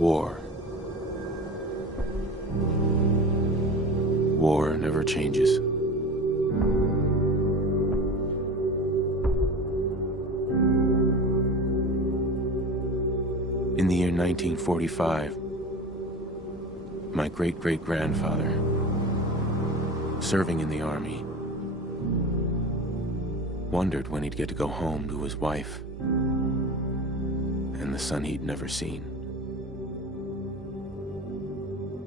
War. War never changes. In the year 1945, my great-great-grandfather, serving in the army, wondered when he'd get to go home to his wife and the son he'd never seen.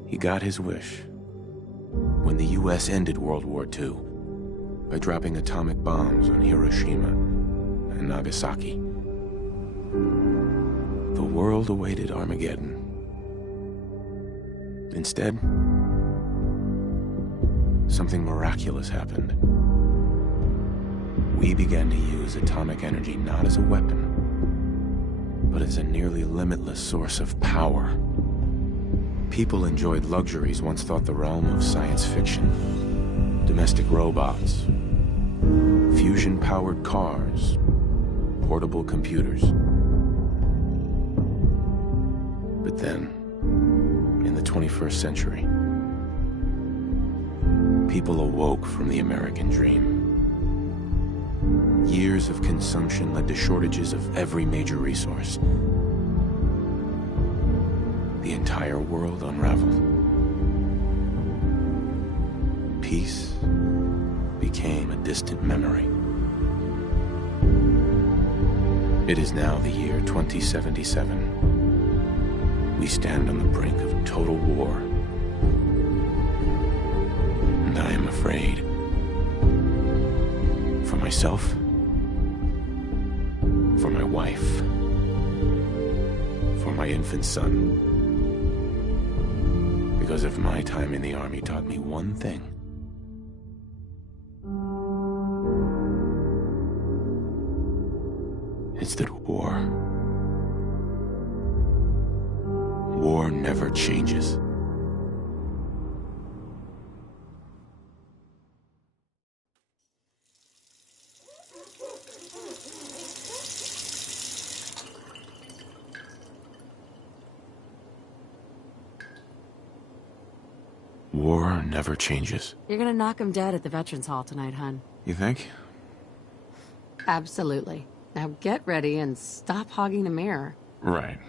He got his wish when the U.S. ended World War II by dropping atomic bombs on Hiroshima and Nagasaki. The world awaited Armageddon. Instead, something miraculous happened. We began to use atomic energy not as a weapon, but as a nearly limitless source of power. People enjoyed luxuries once thought the realm of science fiction. Domestic robots, fusion-powered cars, portable computers. But then, in the 21st century, people awoke from the American dream. Years of consumption led to shortages of every major resource. The entire world unraveled. Peace became a distant memory. It is now the year 2077. We stand on the brink of total war. And I am afraid. For myself, for my wife, for my infant son. Because if my time in the army taught me one thing, it's that war never changes. War never changes. You're gonna knock him dead at the Veterans Hall tonight, hun. You think? Absolutely. Now get ready and stop hogging the mirror. Right.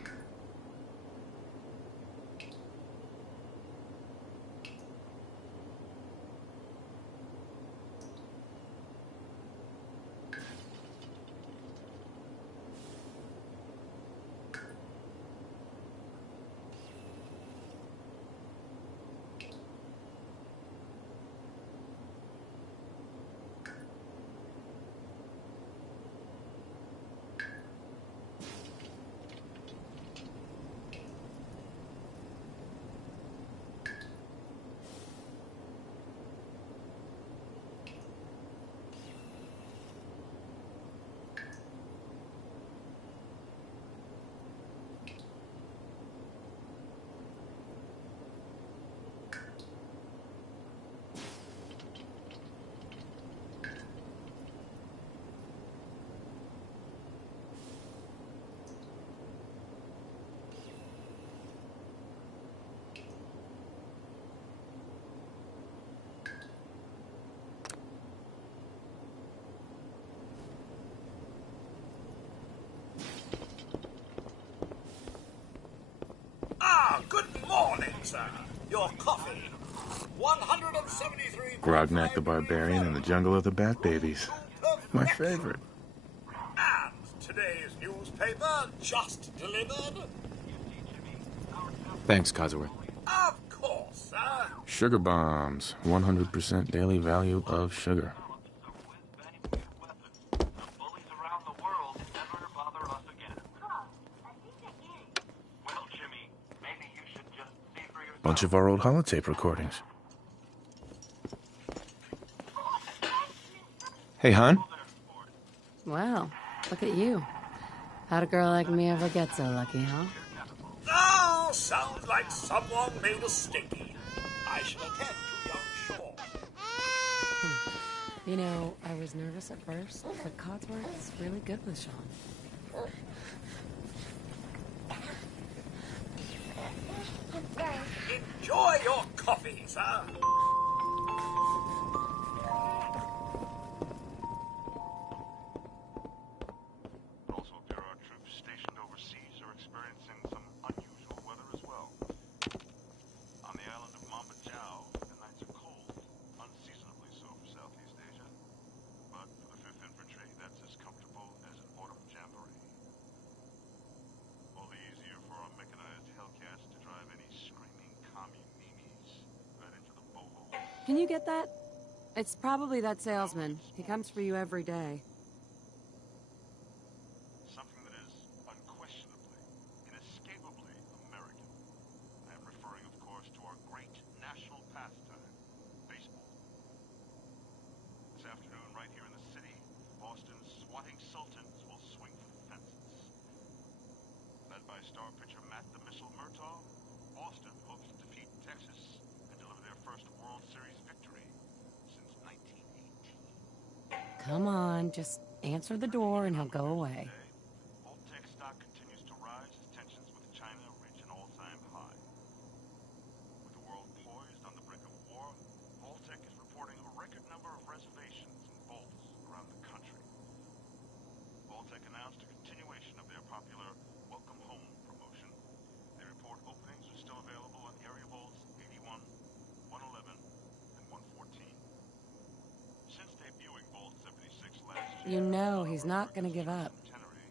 Good morning, sir. Your coffee. 173... Grognak the Barbarian in the Jungle of the Bat Babies. My favorite. And today's newspaper just delivered. Thanks, Cosworth. Of course, sir. Sugar bombs. 100% daily value of sugar. Bunch of our old holotape recordings. Hey, hon? Well, look at you. How'd a girl like me ever get so lucky, huh? Oh, sounds like someone made a stinky. I shall attend to young Shaw. You know, I was nervous at first, but Codsworth's really good with Sean. Enjoy your coffee, sir. Also, there are troops stationed overseas are experiencing some unusual weather as well. On the island of Mamba Jao, the nights are cold, unseasonably so for Southeast Asia. But for the 5th Infantry, that's as comfortable as an autumn jamboree. All the easier for our mechanized Hellcats to drive any screaming commie-memes right into the boho. Can you get that? It's probably that salesman. He comes for you every day. Something that is unquestionably, inescapably American. I am referring, of course, to our great national pastime, baseball. This afternoon, right here in the city, Boston's swatting sultans will swing for the fences. Led by star pitcher Matt the Missile Murtaugh, Boston hopes to defeat Texas and deliver their first World Series victory since 1918. Come on, just answer the door and he'll go away. Voltec stock continues to rise as tensions with China reach an all-time high. With the world poised on the brink of war, Voltec is reporting a record number of reservations in vaults around the country. Voltec announced a continuation of their popular Welcome Home promotion. They report openings are still available on area vaults 81, 111, and 114. Since debuting Vault 76 last year, You know he's not gonna give up. centenary,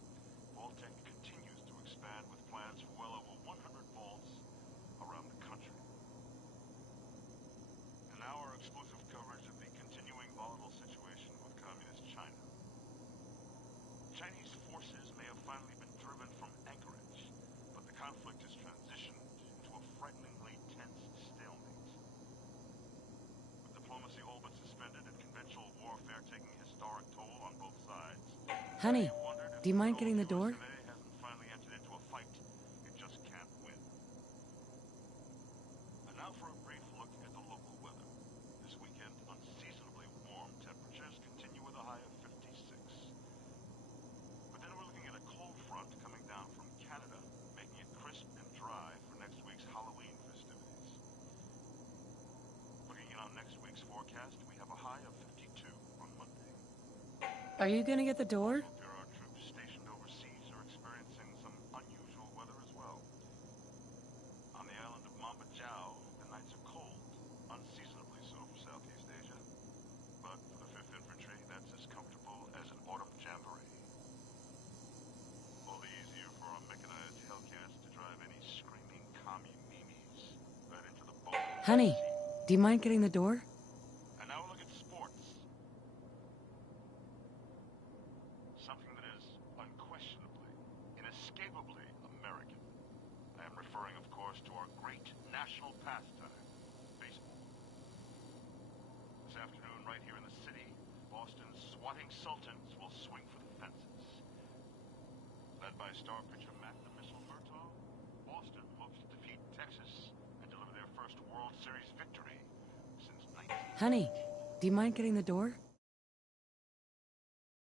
Vault-Tec continues to expand with plans for well over 100 vaults around the country. And now our exclusive coverage of the continuing volatile situation with Communist China. Chinese forces may have finally been driven from Anchorage, but the conflict has transitioned into a frighteningly tense stalemate. With diplomacy all but suspended and conventional warfare taking a historic toll on both sides, Honey, do you mind getting the door? hasn't finally entered into a fight it just can't win. And now for a brief look at the local weather. This weekend, unseasonably warm temperatures continue with a high of 56. But then we're looking at a cold front coming down from Canada, making it crisp and dry for next week's Halloween festivities. Looking in on next week's forecast, we have a high of 52 on Monday. Are you gonna get the door? There are troops stationed overseas are experiencing some unusual weather as well. On the island of Mamba Jao, the nights are cold, unseasonably so for Southeast Asia. But for the 5th Infantry, that's as comfortable as an autumn jamboree. All the easier for our mechanized Hellcats to drive any screaming commie-memes right into the boho. Honey, do you mind getting the door? And now we'll look at sports. Something that is unquestionably, inescapably American. I am referring, of course, to our great national pastime, baseball. This afternoon, right here in the city, Boston's swatting sultans will swing for the fences. Led by star pitcher Matt the Missile Murtaugh, Boston hopes to defeat Texas and deliver their first World Series victory since 19... Honey, do you mind getting the door?